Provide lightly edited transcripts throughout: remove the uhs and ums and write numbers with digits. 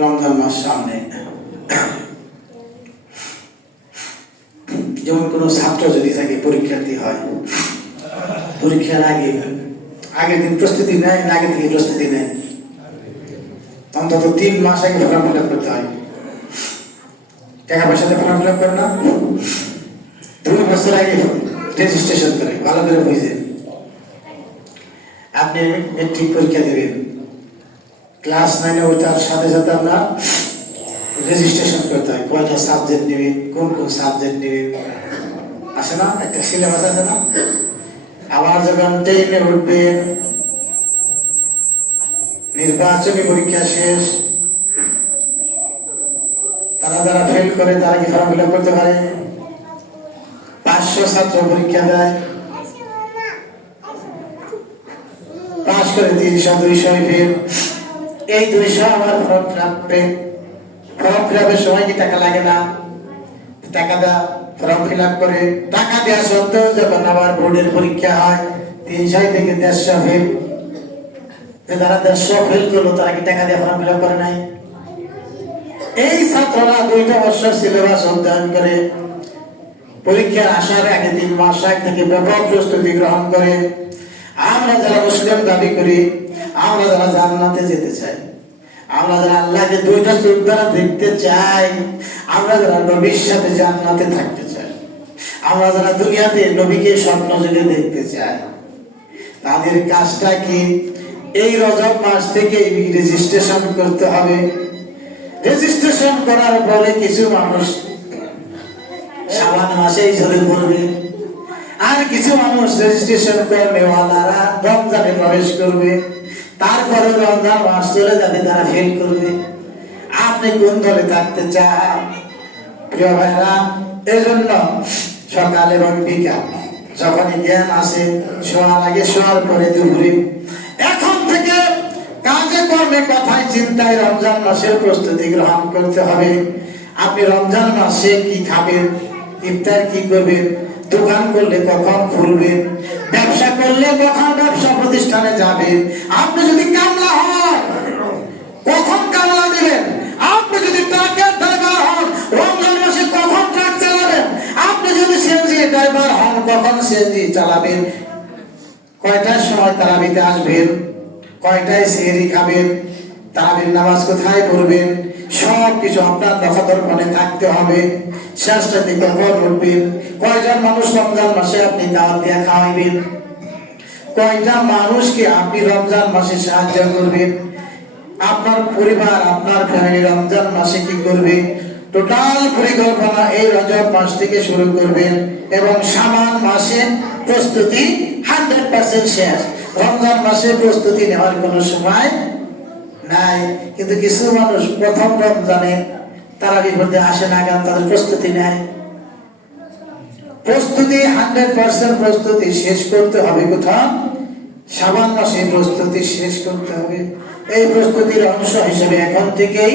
রমজান মাস সামনে, যেমন কোনো ছাত্র যদি থাকে পরীক্ষার্থী হয়, পরীক্ষার আগের দিন প্রস্তুতি নেয়, আগে থেকে প্রস্তুতি নেয়, অন্তত 3 মাস আগে ফর্ম ফিল আপ করতে হয়। টাকা পয়সাতে ফর্ম ফিল আপ করে না, 2 বছর আগে রেজিস্ট্রেশন করে ভালো করে বুঝে। আপনি মেট্রিক পরীক্ষা দেবেন, ক্লাস 9-এ ওইটার সাথে সাথে আপনার রেজিস্ট্রেশন করতে হয়, কয়টা সাবজেক্ট নেবেন, কোন কোন সাবজেক্ট নেবেন, আসে না, একটা সিলেবাস আছে না। আবার যখন 10-এ উঠবেন, নির্বাচনী পরীক্ষা শেষ, তারা যারা ফেল করে তারা কি ফর্ম ফিল আপ করতে পারে? 500 ছাত্র পরীক্ষা দেয়, পাস করে 300-200 ফেল, এই 200 আবার ফর্ম ফিল আপে, ফর্ম ফিল আপের সময় কি টাকা লাগে না? টাকা দেওয়া, ফর্ম ফিল আপ করে টাকা দেওয়া সত্ত্বেও যখন আবার বোর্ডের পরীক্ষা হয় 300 থেকে 150 ফেল, যারা 150 ফেল করলো তারা কি টাকা দিয়ে ফর্ম ফিল আপ করে নাই? এই ছাত্ররা 2টা বছর সিলেবাস অধ্যয়ন করে পরীক্ষার আসার আগে 3 মাস আগে থেকে ব্যাপক প্রস্তুতি গ্রহণ করে। আমরা যারা মুসলিম দাবি করি, আমরা যারা জান্নাতে যেতে চাই, আমরা যারা আল্লাহকে 2টা চোখ দ্বারা দেখতে চাই, আমরা যারা নবীর সাথে জান্নাতে থাকতে চাই, আমরা যারা দুনিয়াতে নবীকে স্বপ্ন যোগে দেখতে চাই, তাদের কাজটা কি? এই রজব মাস থেকে রেজিস্ট্রেশন করতে হবে। রেজিস্ট্রেশন করার পরে কিছু মানুষ শাবান মাসেই ঝরে পড়বে, আর কিছু মানুষ রেজিস্ট্রেশন করবে ওয়ালারা রমজানে প্রবেশ করবে, তারপরে রমজান মাস চলে যাবে, তারা ফেল করবে। আপনি কোন দলে থাকতে চান? প্রিয় ভাইরা, এজন্য সকাল এবং বিকাল যখনই জ্ঞান আসে, শোয়ার আগে, শোয়ার পরে, দুপুরে, এখন থেকে কাজে কর্মে কথায় চিন্তায় রমজান মাসের প্রস্তুতি গ্রহণ করতে হবে। আপনি রমজান মাসে কি খাবেন, ইফতার কি করবেন, দোকান করলে কখন খুলবেন, ব্যবসা করলে কখন ব্যবসা প্রতিষ্ঠানে যাবেন, আপনি যদি কামলা হন কখন কামলা দেবেন, আপনি যদি ট্রাকের ড্রাইভার হন রমজান মাসে কখন ট্রাক চালাবেন, আপনি যদি সিএনজি ড্রাইভার হন কখন সিএনজি চালাবেন, কয়টার সময় তারাবিতে আসবেন, কয়টায় সেহরি খাবেন, তারাবির নামাজ কোথায় পড়বেন, সব কিছু আপনার দফাদর মনে থাকতে হবে। শেষটাতে কখন উঠবেন, কয়জন মানুষ রমজান মাসে আপনি দাওয়াত দিয়ে খাওয়াইবেন, কয়টা মানুষকে আপনি রমজান মাসে সাহায্য করবেন, আপনার পরিবার, আপনার ফ্যামিলি রমজান মাসে কি করবে, টোটাল পরিকল্পনা এই রজব মাস থেকে শুরু করবেন এবং শাবান মাসে প্রস্তুতি 100% শেষ। রমজান মাসে প্রস্তুতি নেওয়ার কোনো সময় নাই। কিন্তু কিছু মানুষ প্রথম রমজানে তারা বিপদে আসে না, কারণ তাদের প্রস্তুতি নেয়। প্রস্তুতি 100% প্রস্তুতি শেষ করতে হবে কোথাও? শাবান মাসে প্রস্তুতি শেষ করতে হবে। এই প্রস্তুতির অংশ হিসেবে এখন থেকেই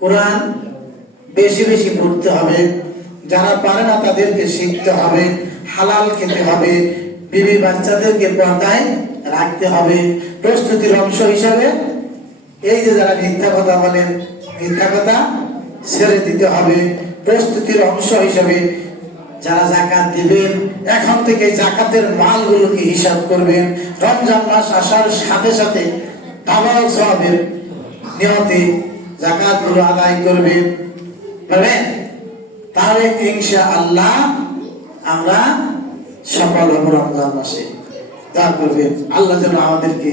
কোরআন বেশি বেশি পড়তে হবে, যারা পারে না তাদেরকে শিখতে হবে, হালাল খেতে হবে, বিবি বাচ্চাদেরকে পর্দায় রাখতে হবে। প্রস্তুতির অংশ হিসাবে এই যে যারা মিথ্যা কথা বলেন, মিথ্যা কথা ছেড়ে দিতে হবে। প্রস্তুতির অংশ হিসাবে যারা যাকাত দিবেন, এখন থেকে যাকাতের মালগুলোকে হিসাব করবেন। রমজান মাস আসার সাথে সাথে তাবারক সওয়াবের নিয়তে যাকাতগুলো আদায় করবেন, বুঝলেন? তাহলে ইনশাআল্লাহ আমরা সফল হব রমজান মাসে। দোয়া করবেন আল্লাহ যেন আমাদেরকে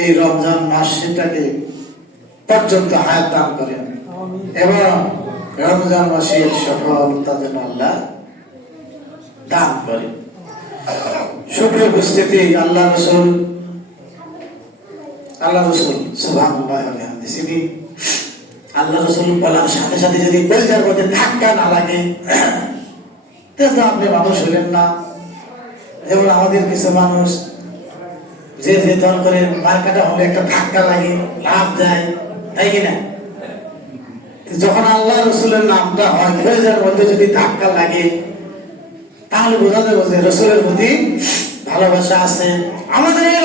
এই রমজান মাসটাকে পর্যন্ত হায়াত দান করেন এবং রমজান মাসের সফলতা যেন আল্লাহ দান করেন। সুপ্রিয় উপস্থিতি, আল্লাহ রসুল সুবহানাল্লাহ আলহামদুলিল্লাহ, আল্লাহ রসুল বলার সাথে সাথে যদি কলিজার মধ্যে ধাক্কা না লাগে তাহলে আপনি মানুষ হলেন না। যেমন আমাদের কিছু মানুষ যে দল করে মার্কাটা হলে একটা ধাক্কা লাগে, লাভ যায়, তাই কিনা? যখন আল্লাহ রসুলের নামটা হয় কলিজার মধ্যে যদি ধাক্কা লাগে তাহলে বোঝা যাবে যে রসুলের প্রতি ভালোবাসা আছে আমাদের।